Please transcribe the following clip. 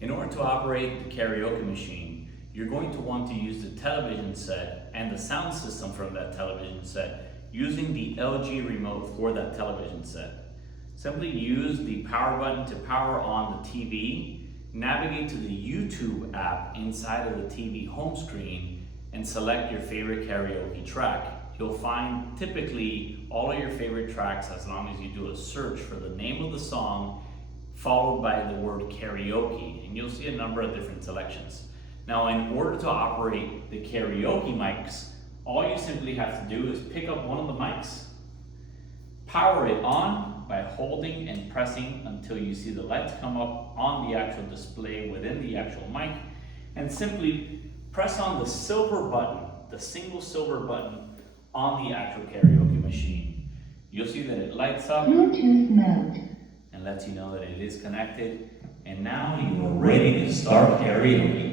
In order to operate the karaoke machine, you're going to want to use the television set and the sound system from that television set using the LG remote for that television set. Simply use the power button to power on the TV, navigate to the YouTube app inside of the TV home screen, and select your favorite karaoke track. You'll find typically all of your favorite tracks as long as you do a search for the name of the song followed by the word karaoke, and you'll see a number of different selections. Now, in order to operate the karaoke mics, all you simply have to do is pick up one of the mics, power it on by holding and pressing until you see the lights come up on the actual display within the actual mic, and simply press on the silver button, the single silver button on the actual karaoke machine. You'll see that it lights up Bluetooth mode. and lets you know that it is connected, and now you are ready to start karaoke.